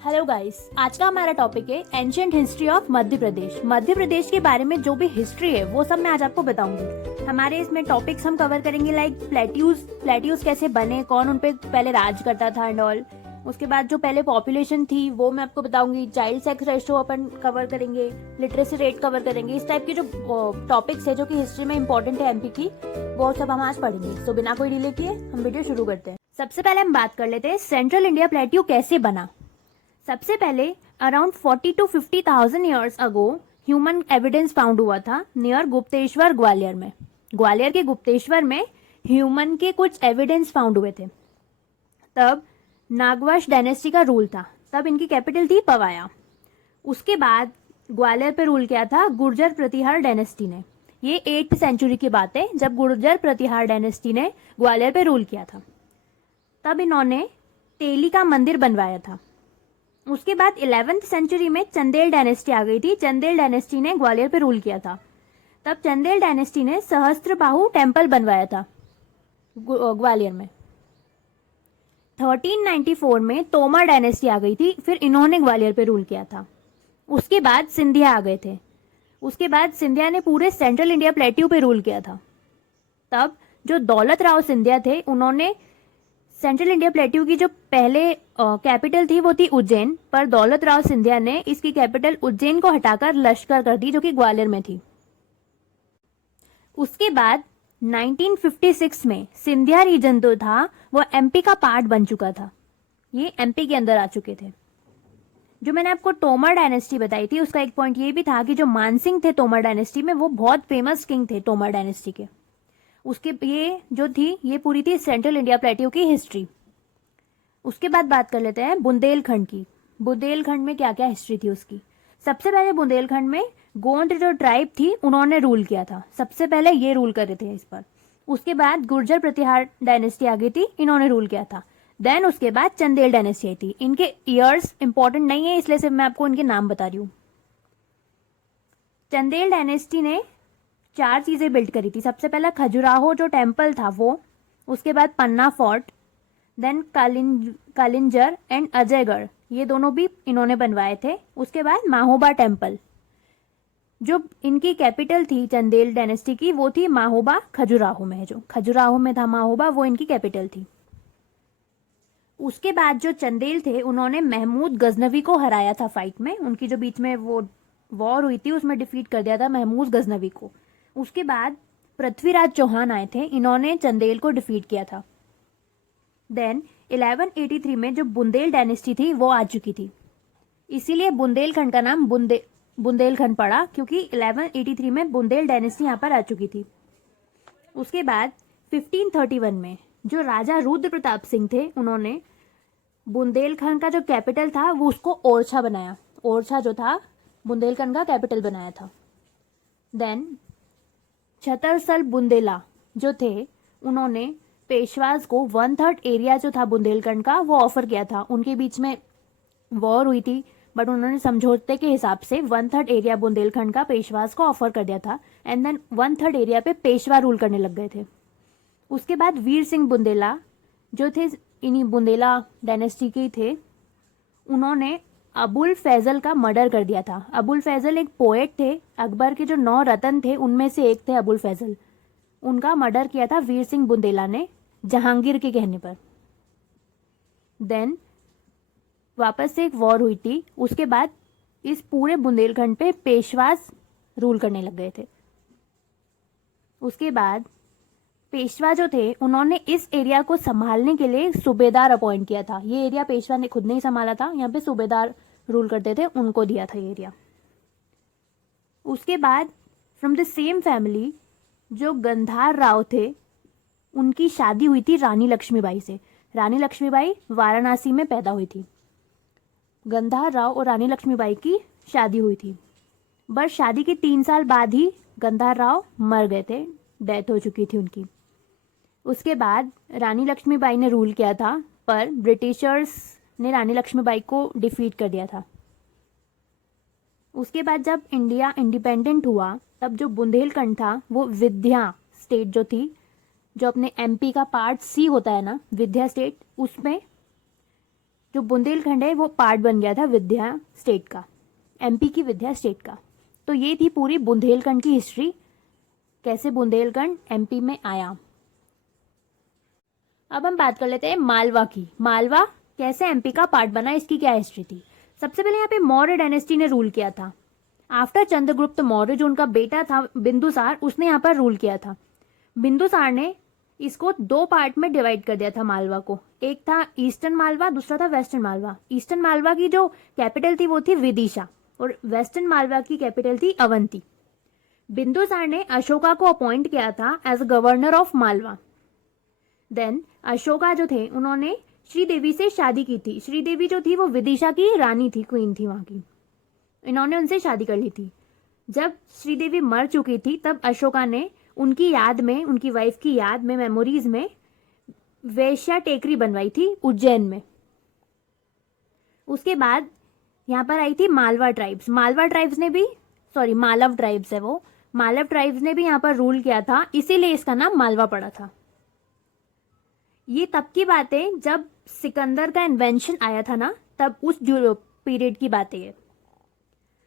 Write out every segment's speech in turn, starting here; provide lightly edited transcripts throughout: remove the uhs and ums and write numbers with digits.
Hello guys, आज का हमारा टॉपिक है ancient history of Madhya Pradesh. Madhya Pradesh के बारे में जो भी हिस्ट्री है वो सब मैं आज आपको बताऊंगी। हमारे इसमें टॉपिक्स हम कवर करेंगे लाइक प्लेट्यूज कैसे बने, कौन उन पे पहले राज करता था एंड ऑल। उसके बाद जो पहले पॉपुलेशन थी वो मैं आपको बताऊंगी। चाइल्ड सेक्स रेशो अपन कवर करेंगे, लिटरेसी रेट कवर करेंगे। इस टाइप की जो टॉपिक्स है जो कि हिस्ट्री में इंपॉर्टेंट है एमपी की, वो सब हम आज पढ़ेंगे। तो बिना कोई डिले किए हम वीडियो शुरू करते हैं। सबसे पहले हम बात कर लेते हैं सेंट्रल इंडिया प्लेट्यू कैसे बना। सबसे पहले around 40 to 50,000 years ago human evidence found हुआ था नियर गुप्तेश्वर ग्वालियर में। ग्वालियर के गुप्तेश्वर में ह्यूमन के कुछ एविडेंस फाउंड हुए थे। तब नागवंश डायनेस्टी का रूल था, तब इनकी कैपिटल थी पवाया। उसके बाद ग्वालियर पे रूल किया था गुर्जर प्रतिहार डायनेस्टी ने। ये 8th सेंचुरी की बात है जब गुर्जर प्रतिहार डायनेस्टी ने ग्वालियर पे रूल किया था। तब इन्होंने तेली का मंदिर बनवाया था। उसके बाद 11th सेंचुरी में चंदेल डायनेस्टी आ गई थी। चंदेल डायनेस्टी ने ग्वालियर पे रूल किया था। तब चंदेल डायनेस्टी ने सहस्त्रबाहु टेम्पल बनवाया था ग्वालियर में। 1394 में तोमर डायनेस्टी आ गई थी, फिर इन्होंने ग्वालियर पे रूल किया था। उसके बाद सिंधिया आ गए थे। उसके बाद सिंधिया ने पूरे सेंट्रल इंडिया प्लेट्यू पे रूल किया था। तब जो दौलत राव सिंधिया थे उन्होंने सेंट्रल इंडिया प्लेट्यू की जो पहले कैपिटल थी वो थी उज्जैन, पर दौलत राव सिंधिया ने इसकी कैपिटल उज्जैन को हटाकर लश्कर कर दी जो कि ग्वालियर में थी। उसके बाद 1956 में सिंधिया रीजन जो था वो एमपी का पार्ट बन चुका था। ये एमपी के अंदर आ चुके थे। जो मैंने आपको तोमर डायनेस्टी बताई थी उसका एक पॉइंट ये भी था कि जो मानसिंह थे तोमर डायनेस्टी में वो बहुत फेमस किंग थे तोमर डायनेस्टी के। उसके ये जो थी ये पूरी थी सेंट्रल इंडिया प्लेट्यू की हिस्ट्री। उसके बाद बात कर लेते हैं बुंदेलखंड की। बुंदेलखंड में क्या क्या हिस्ट्री थी उसकी। सबसे पहले बुंदेलखंड में गोंड जो ट्राइब थी उन्होंने रूल किया था। सबसे पहले ये रूल कर रहे थे इस पर। उसके बाद गुर्जर प्रतिहार डायनेस्टी आ गई थी, इन्होंने रूल किया था। देन उसके बाद चंदेल डायनेस्टी आई थी। इनके ईयर्स इंपॉर्टेंट नहीं है इसलिए सिर्फ मैं आपको इनके नाम बता रही हूँ। चंदेल डायनेस्टी ने 4 चीजें बिल्ड करी थी। सबसे पहला खजुराहो जो टेम्पल था वो, उसके बाद Panna fort, then Kalinjar and Ajaygarh, ये दोनों भी इन्होंने बनवाए थे। उसके बाद माहोबा टेम्पल। जो इनकी कैपिटल थी चंदेल डायनेस्टी की वो थी माहोबा खजुराहो में। जो खजुराहो में था माहोबा वो इनकी कैपिटल थी। उसके बाद जो चंदेल थे उन्होंने महमूद गजनवी को हराया था फाइट में। उनकी जो बीच में वो वॉर हुई थी उसमें डिफीट कर दिया था महमूद गजनवी को। उसके बाद पृथ्वीराज चौहान आए थे, इन्होंने चंदेल को डिफीट किया था। देन 1183 में जो बुंदेल डायनेस्टी थी वो आ चुकी थी, इसीलिए बुंदेलखंड का नाम बुंदेलखंड पड़ा क्योंकि 1183 में बुंदेल डायनेस्टी यहाँ पर आ चुकी थी। उसके बाद 1531 में जो राजा रुद्र प्रताप सिंह थे उन्होंने बुंदेलखंड का जो कैपिटल था वो उसको ओरछा बनाया। ओरछा जो था बुंदेलखंड का कैपिटल बनाया था। देन छतरसल बुंदेला जो थे उन्होंने पेशवाज को 1/3 एरिया जो था बुंदेलखंड का वो ऑफर किया था। उनके बीच में वॉर हुई थी बट उन्होंने समझौते के हिसाब से 1/3 एरिया बुंदेलखंड का पेशवाज को ऑफर कर दिया था एंड देन 1/3 एरिया पे पेशवा रूल करने लग गए थे। उसके बाद वीर सिंह बुंदेला जो थे इन्हीं बुंदेला डायनेस्टी के थे, उन्होंने अबुल फैजल का मर्डर कर दिया था। अबुल फैजल एक पोएट थे, अकबर के जो 9 रतन थे उनमें से एक थे अबुल फैजल। उनका मर्डर किया था वीर सिंह बुंदेला ने जहांगीर के कहने पर। देन वापस से एक वॉर हुई थी। उसके बाद इस पूरे बुंदेलखंड पे पेशवास रूल करने लग गए थे। उसके बाद पेशवा जो थे उन्होंने इस एरिया को संभालने के लिए सूबेदार अपॉइंट किया था। ये एरिया पेशवा ने खुद नहीं संभाला था, यहाँ पे सूबेदार रूल करते थे, उनको दिया था ये एरिया। उसके बाद फ्रॉम द सेम फैमिली जो गंधार राव थे उनकी शादी हुई थी रानी लक्ष्मीबाई से। रानी लक्ष्मीबाई वाराणसी में पैदा हुई थी। गंधार राव और रानी लक्ष्मीबाई की शादी हुई थी, बस शादी के 3 साल बाद ही गंधार राव मर गए थे, डेथ हो चुकी थी उनकी। उसके बाद रानी लक्ष्मीबाई ने रूल किया था पर ब्रिटिशर्स ने रानी लक्ष्मीबाई को डिफीट कर दिया था। उसके बाद जब इंडिया इंडिपेंडेंट हुआ तब जो बुंदेलखंड था वो विंध्या स्टेट जो थी, जो अपने एमपी का पार्ट सी होता है ना, विंध्या स्टेट, उसमें जो बुंदेलखंड है वो पार्ट बन गया था विद्या स्टेट का, एमपी की विद्या स्टेट का। तो ये थी पूरी बुंदेलखंड की हिस्ट्री, कैसे बुंदेलखंड एमपी में आया। अब हम बात कर लेते हैं मालवा की। मालवा कैसे एमपी का पार्ट बना, इसकी क्या हिस्ट्री थी। सबसे पहले यहाँ पे मौर्य डायनेस्टी ने रूल किया था। आफ्टर चंद्रगुप्त मौर्य, जो उनका बेटा था बिंदुसार, उसने यहाँ पर रूल किया था। बिंदुसार ने इसको 2 पार्ट में डिवाइड कर दिया था मालवा को। एक था ईस्टर्न मालवा, दूसरा था वेस्टर्न मालवा। ईस्टर्न मालवा की जो कैपिटल थी वो थी विदिशा और वेस्टर्न मालवा की कैपिटल थी अवंती। बिंदुसार ने अशोका को अपॉइंट किया था as governor of Malwa. Then Ashoka जो थे उन्होंने श्रीदेवी से शादी की थी। श्रीदेवी जो थी वो विदिशा की रानी थी, क्वीन थी वहां की। इन्होंने उनसे शादी कर ली थी। जब श्रीदेवी मर चुकी थी तब अशोका ने उनकी याद में, उनकी वाइफ की याद में, मेमोरीज में वेश्या टेकरी बनवाई थी उज्जैन में। उसके बाद यहाँ पर आई थी मालवा ट्राइब्स। मालवा ट्राइब्स ने भी, सॉरी मालव ट्राइब्स है वो, मालव ट्राइब्स ने भी यहाँ पर रूल किया था, इसीलिए इसका नाम मालवा पड़ा था। ये तब की बातें जब सिकंदर का इन्वेंशन आया था ना, तब उस पीरियड की बातें है।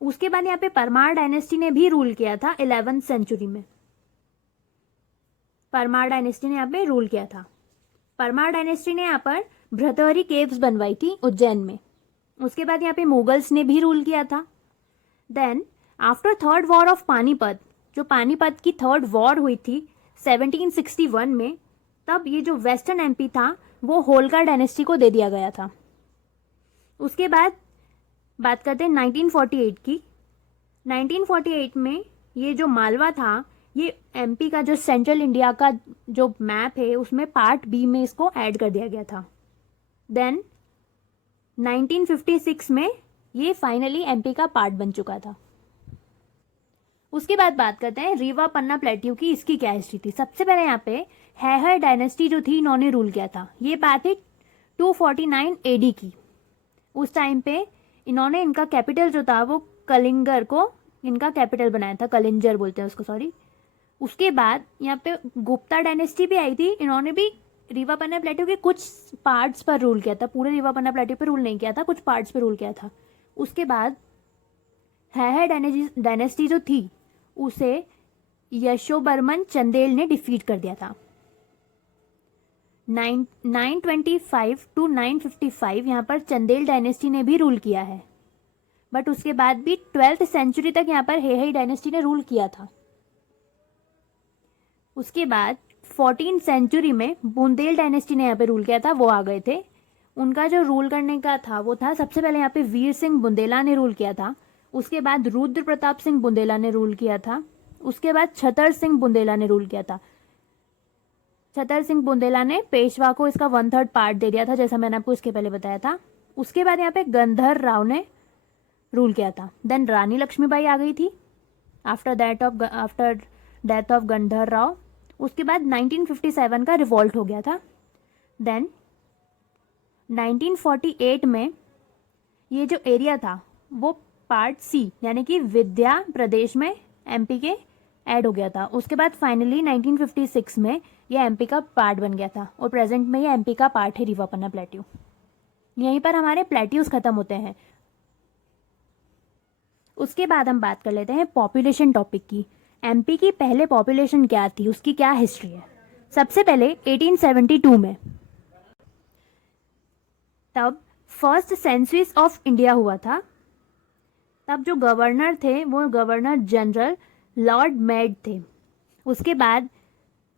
उसके बाद यहाँ पे परमार डायनेस्टी ने भी रूल किया था 11वीं सेंचुरी में। परमार डायनेस्टी ने यहाँ पे रूल किया था। परमार डायनेस्टी ने यहाँ पर भ्रतहरी केव्स बनवाई थी उज्जैन में। उसके बाद यहाँ पे मुगल्स ने भी रूल किया था। Then after third war of Panipat, जो पानीपत की थर्ड वॉर हुई थी 1761 में, तब ये जो वेस्टर्न एमपी था वो होलकर डायनेस्टी को दे दिया गया था। उसके बाद बात करते हैं 1948 की। 1948 में ये जो मालवा था, ये एमपी का जो सेंट्रल इंडिया का जो मैप है उसमें पार्ट बी में इसको ऐड कर दिया गया था। देन 1956 में ये फाइनली एमपी का पार्ट बन चुका था। उसके बाद बात करते हैं रीवा पन्ना प्लेट्यू की, इसकी क्या हिस्ट्री थी। सबसे पहले यहाँ पे हैहर डायनेस्टी जो थी इन्होंने रूल किया था। ये बात है 249 एडी की। उस टाइम पे इन्होंने इनका कैपिटल जो था वो कलिंगर को इनका कैपिटल बनाया था, कलिंजर बोलते हैं उसको, सॉरी। उसके बाद यहाँ पे गुप्ता डायनेस्टी भी आई थी, इन्होंने भी रीवा पन्ना प्लेट्यू के कुछ पार्ट्स पर रूल किया था, पूरे रीवा पन्ना प्लेट्यू पर रूल नहीं किया था, कुछ पार्ट्स पर रूल किया था। उसके बाद हैहर डायनेस्टी जो थी उसे यशोबर्मन चंदेल ने डिफीट कर दिया था। 925 टू 955 यहाँ पर चंदेल डायनेस्टी ने भी रूल किया है, बट उसके बाद भी 12वीं सेंचुरी तक यहाँ पर हैहर डायनेस्टी ने रूल किया था। उसके बाद 14वीं सेंचुरी में बुंदेल डायनेस्टी ने यहाँ पे रूल किया था, वो आ गए थे। उनका जो रूल करने का था वो था, सबसे पहले यहाँ पे वीर सिंह बुंदेला ने रूल किया था। उसके बाद रुद्र प्रताप सिंह बुंदेला ने रूल किया था। उसके बाद छतर सिंह बुंदेला ने रूल किया था। छतर सिंह बुंदेला ने पेशवा को इसका 1/3 पार्ट दे दिया था, जैसा मैंने आपको इसके पहले बताया था। उसके बाद यहाँ पे गंधर राव ने रूल किया था। देन रानी लक्ष्मीबाई आ गई थी आफ्टर डेथ ऑफ गंधर राव। उसके बाद 1957 का रिवॉल्ट हो गया था। देन 1948 में ये जो एरिया था वो पार्ट सी यानी कि विद्या प्रदेश में एमपी के ऐड हो गया था। उसके बाद फाइनली 1956 में ये एमपी का पार्ट बन गया था और प्रेजेंट में ये एमपी का पार्ट है रीवा पन्ना प्लेट्यू। यहीं पर हमारे प्लेट्यूज खत्म होते हैं। उसके बाद हम बात कर लेते हैं पॉपुलेशन टॉपिक की। एमपी की पहले पॉपुलेशन क्या थी, उसकी क्या हिस्ट्री है। सबसे पहले 1872 में, तब फर्स्ट सेंसस ऑफ इंडिया हुआ था। तब जो गवर्नर थे वो गवर्नर जनरल लॉर्ड मेड थे। उसके बाद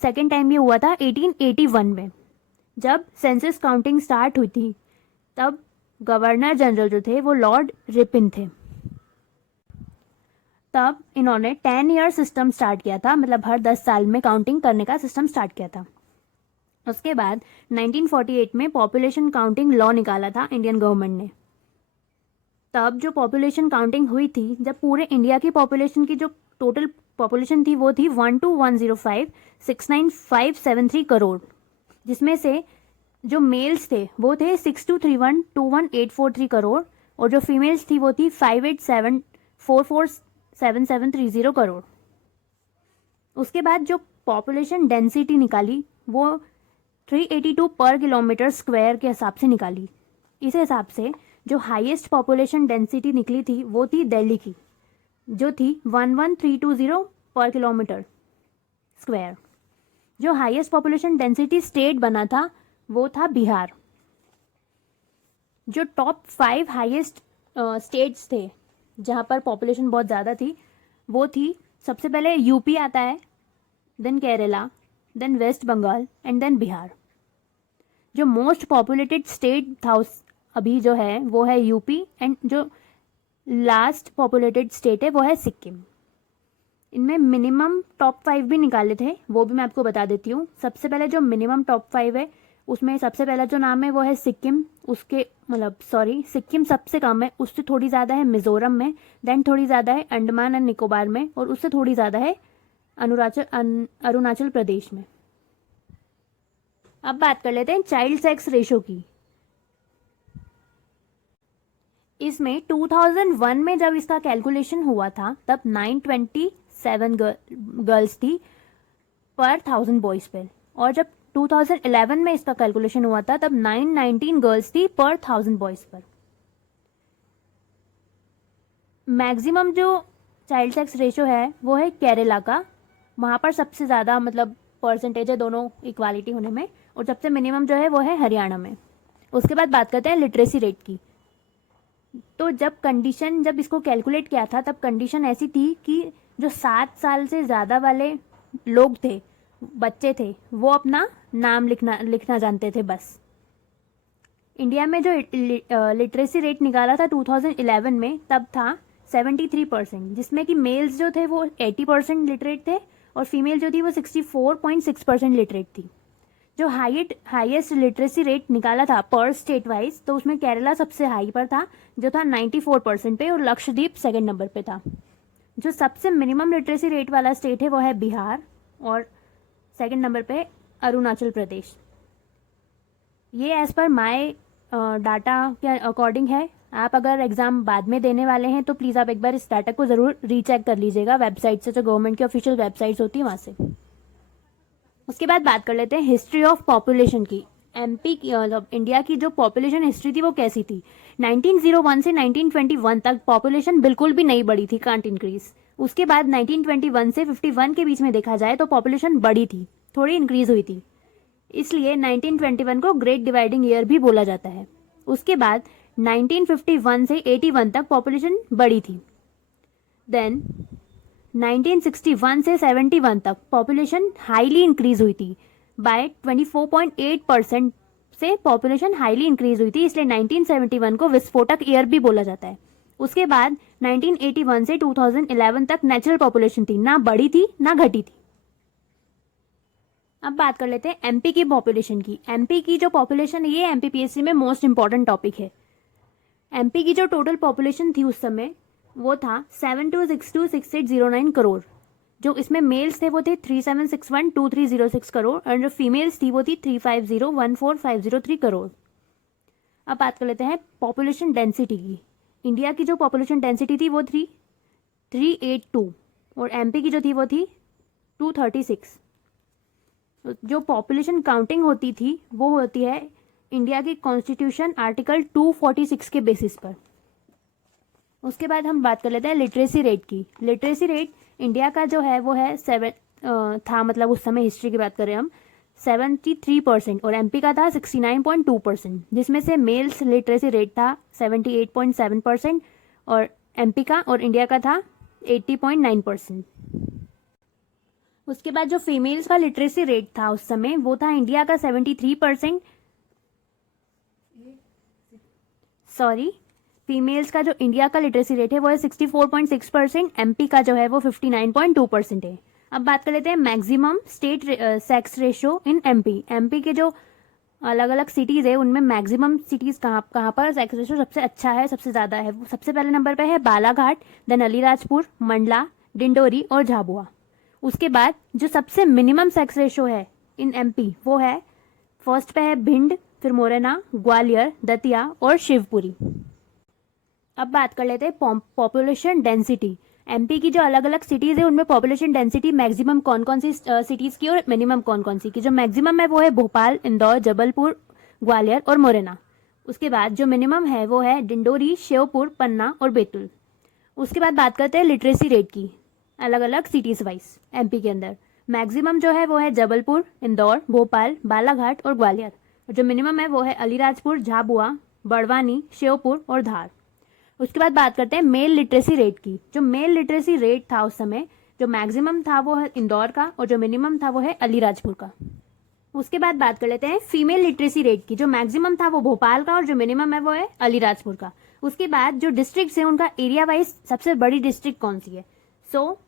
सेकेंड टाइम ये हुआ था 1881 में, जब सेंसस काउंटिंग स्टार्ट हुई थी। तब गवर्नर जनरल जो थे वो लॉर्ड रिपिन थे। तब इन्होंने 10 ईयर सिस्टम स्टार्ट किया था, मतलब हर 10 साल में काउंटिंग करने का सिस्टम स्टार्ट किया था। उसके बाद 1948 में पॉपुलेशन काउंटिंग लॉ निकाला था इंडियन गवर्नमेंट ने। तब जो पॉपुलेशन काउंटिंग हुई थी, जब पूरे इंडिया की पॉपुलेशन की जो टोटल पॉपुलेशन थी वो थी 1210569,573 करोड़, जिसमें से जो मेल्स थे वो थे 623121,843 करोड़ और जो फीमेल्स थी वो थी 587447,730 करोड़। उसके बाद जो पॉपुलेशन डेंसिटी निकाली वो 382 पर किलोमीटर स्क्वायर के हिसाब से निकाली। इस हिसाब से जो हाईएस्ट पॉपुलेशन डेंसिटी निकली थी वो थी दिल्ली की, जो थी 11320 पर किलोमीटर स्क्वायर। जो हाईएस्ट पॉपुलेशन डेंसिटी स्टेट बना था वो था बिहार। जो टॉप 5 हाईएस्ट स्टेट्स थे जहाँ पर पॉपुलेशन बहुत ज़्यादा थी वो थी, सबसे पहले यूपी आता है, then Kerala, then West Bengal and then Bihar. जो मोस्ट पॉपुलेटेड स्टेट था अभी जो है वो है यूपी, एंड जो लास्ट पॉपुलेटेड स्टेट है वो है सिक्किम। इनमें मिनिमम टॉप 5 भी निकाले थे, वो भी मैं आपको बता देती हूँ। सबसे पहले जो मिनिमम टॉप 5 है उसमें सबसे पहला जो नाम है वो है सिक्किम, उसके सिक्किम सबसे कम है, उससे थोड़ी ज़्यादा है मिजोरम में, देन थोड़ी ज़्यादा है अंडमान एंड निकोबार में, और उससे थोड़ी ज़्यादा है अरुणाचल प्रदेश में। अब बात कर लेते हैं चाइल्ड सेक्स रेशो की। इसमें 2001 में जब इसका कैलकुलेशन हुआ था तब 927 गर्ल्स थी पर 1000 बॉयज़ पे, और जब 2011 में इसका कैलकुलेशन हुआ था तब 919 गर्ल्स थी पर 1000 बॉयज़ पर। मैक्सिमम जो चाइल्ड सेक्स रेशो है वो है केरला का, वहाँ पर सबसे ज़्यादा मतलब परसेंटेज है दोनों इक्वालिटी होने में, और सबसे मिनिमम जो है वो है हरियाणा में। उसके बाद बात करते हैं लिटरेसी रेट की। तो जब इसको कैलकुलेट किया था तब कंडीशन ऐसी थी कि जो 7 साल से ज़्यादा वाले लोग थे, बच्चे थे, वो अपना नाम लिखना जानते थे बस। इंडिया में जो लिटरेसी रेट निकाला था 2011 में तब था 73%, जिसमें कि मेल्स जो थे वो 80% लिटरेट थे और फीमेल जो थी वो 64.6% लिटरेट थी। जो हाईएस्ट लिटरेसी रेट निकाला था पर स्टेट वाइज, तो उसमें केरला सबसे हाई पर था जो था 94% पे, और लक्षद्वीप सेकंड नंबर पे था। जो सबसे मिनिमम लिटरेसी रेट वाला स्टेट है वो है बिहार, और सेकंड नंबर पे अरुणाचल प्रदेश। ये एज पर माय डाटा के अकॉर्डिंग है। आप अगर एग्ज़ाम बाद में देने वाले हैं तो प्लीज़ आप एक बार इस डाटा को ज़रूर रीचेक कर लीजिएगा वेबसाइट से, जो गवर्नमेंट की ऑफिशियल वेबसाइट्स होती है वहाँ से। उसके बाद बात कर लेते हैं हिस्ट्री ऑफ पॉपुलेशन की। एमपी की मतलब इंडिया की जो पॉपुलेशन हिस्ट्री थी वो कैसी थी। 1901 से 1921 तक पॉपुलेशन बिल्कुल भी नहीं बढ़ी थी, कांट इंक्रीज। उसके बाद 1921 से 51 के बीच में देखा जाए तो पॉपुलेशन बढ़ी थी, थोड़ी इंक्रीज हुई थी, इसलिए 1921 को ग्रेट डिवाइडिंग ईयर भी बोला जाता है। उसके बाद 1951 से 81 तक पॉपुलेशन बढ़ी थी। देन 1961 से 71 तक पॉपुलेशन हाईली इंक्रीज हुई थी, बाय 24.8% से पॉपुलेशन हाईली इंक्रीज हुई थी, इसलिए 1971 को विस्फोटक ईयर भी बोला जाता है। उसके बाद 1981 से 2011 तक नेचुरल पॉपुलेशन थी, ना बढ़ी थी ना घटी थी। अब बात कर लेते हैं एमपी की पॉपुलेशन की। एमपी की जो पॉपुलेशन है ये एमपीपीएससी में मोस्ट इंपॉर्टेंट टॉपिक है। एमपी की जो टोटल पॉपुलेशन थी उस समय वो था 72626809 करोड़। जो इसमें मेल्स थे वो थे 37612306 करोड़, और जो फीमेल्स थी वो थी 3501450 करोड़। अब बात कर लेते हैं पॉपुलेशन डेंसिटी की। इंडिया की जो पॉपुलेशन डेंसिटी थी वो थी 382, और एमपी की जो थी वो थी 236। जो पॉपुलेशन काउंटिंग होती थी वो होती है इंडिया की कॉन्स्टिट्यूशन आर्टिकल 246 के बेसिस पर। उसके बाद हम बात कर लेते हैं लिटरेसी रेट की। लिटरेसी रेट इंडिया का जो है वो है 7 था, मतलब उस समय हिस्ट्री की बात करें हम 73%, और एमपी का था 69.2%, जिसमें से मेल्स लिटरेसी रेट था 78.7% और एमपी का, और इंडिया का था 80.9%। उसके बाद जो फीमेल्स का लिटरेसी रेट था उस समय वो था इंडिया का 73%, फीमेल्स का जो इंडिया का लिटरेसी रेट है वो है 64.6%, एमपी का जो है वो 59.2% है। अब बात कर लेते हैं maximum state sex ratio in MP. MP के जो अलग अलग सिटीज़ है उनमें मैक्सिमम सिटीज़ कहाँ पर सेक्स रेशो सबसे अच्छा है, सबसे ज़्यादा है। सबसे पहले नंबर पे है बालाघाट, देन अलीराजपुर, मंडला, डिंडोरी और झाबुआ। उसके बाद जो सबसे मिनिमम सेक्स रेशो है इन एमपी वो है, फर्स्ट पे है भिंड, फिर मोरेना, ग्वालियर, दतिया और शिवपुरी। अब बात कर लेते हैं पॉपुलेशन डेंसिटी। एमपी की जो अलग अलग सिटीज़ है उनमें पॉपुलेशन डेंसिटी मैक्सिमम कौन कौन सी सिटीज़ की और मिनिमम कौन कौन सी की। जो मैक्सिमम है वो है भोपाल, इंदौर, जबलपुर, ग्वालियर और मोरेना। उसके बाद जो मिनिमम है वो है डिंडोरी, श्योपुर, पन्ना और बैतूल। उसके बाद बात करते हैं लिटरेसी रेट की, अलग अलग सिटीज़ वाइज एमपी के अंदर। मैक्सिमम जो है वो है जबलपुर, इंदौर, भोपाल, बालाघाट और ग्वालियर। और जो मिनिमम है वो है अलीराजपुर, झाबुआ, बड़वानी, श्योपुर और धार। उसके बाद बात करते हैं मेल लिटरेसी रेट की। जो मेल लिटरेसी रेट था उस समय, जो मैक्सिमम था वो है इंदौर का और जो मिनिमम था वो है अलीराजपुर का। उसके बाद बात कर लेते हैं फीमेल लिटरेसी रेट की। जो मैक्सिमम था वो भोपाल का और जो मिनिमम है वो है अलीराजपुर का। उसके बाद जो डिस्ट्रिक्ट है उनका एरिया वाइज सबसे बड़ी डिस्ट्रिक्ट कौन सी है। सो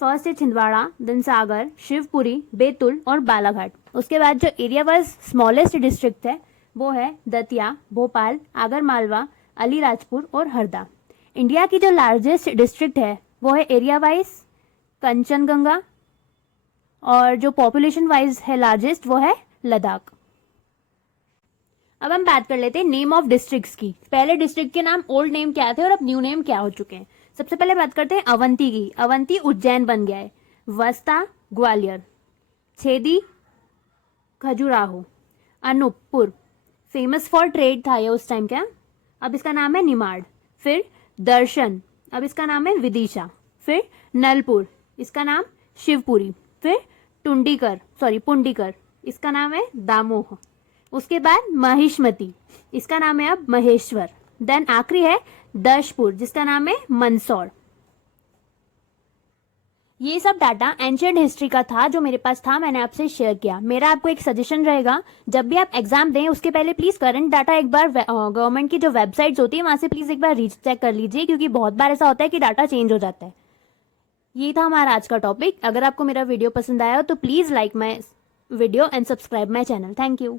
फर्स्ट है छिंदवाड़ा, देन सागर, शिवपुरी, बैतूल और बालाघाट। उसके बाद जो एरिया वाइज स्मॉलेस्ट डिस्ट्रिक्ट है वो है दतिया, भोपाल, आगर मालवा, अलीराजपुर और हरदा। इंडिया की जो लार्जेस्ट डिस्ट्रिक्ट है वो है एरिया वाइज कंचनजंगा और जो पॉपुलेशन वाइज है लार्जेस्ट वो है लद्दाख। अब हम बात कर लेते हैं नेम ऑफ डिस्ट्रिक्ट्स की। पहले डिस्ट्रिक्ट के नाम ओल्ड नेम क्या थे और अब न्यू नेम क्या हो चुके हैं। सबसे पहले बात करते हैं अवंती की। अवंती उज्जैन बन गया है। वस्ता ग्वालियर, छेदी Khajuraho, Anuppur famous for trade था ये उस टाइम का, अब इसका नाम है निमाड़। फिर दर्शन, अब इसका नाम है विदिशा। फिर नलपुर, इसका नाम शिवपुरी। फिर पुंडीकर, इसका नाम है दामोह। उसके बाद महिष्मती, इसका नाम है अब महेश्वर। देन आखिरी है दशपुर, जिसका नाम है मंदसौर। ये सब डाटा एंशिएंट हिस्ट्री का था जो मेरे पास था, मैंने आपसे शेयर किया। मेरा आपको एक सजेशन रहेगा, जब भी आप एग्जाम दें उसके पहले प्लीज करंट डाटा एक बार गवर्नमेंट की जो वेबसाइट्स होती है वहां से प्लीज एक बार रीचेक कर लीजिए, क्योंकि बहुत बार ऐसा होता है कि डाटा चेंज हो जाता है। ये था हमारा आज का टॉपिक। अगर आपको मेरा वीडियो पसंद आया हो तो please like my video and subscribe my channel. Thank you.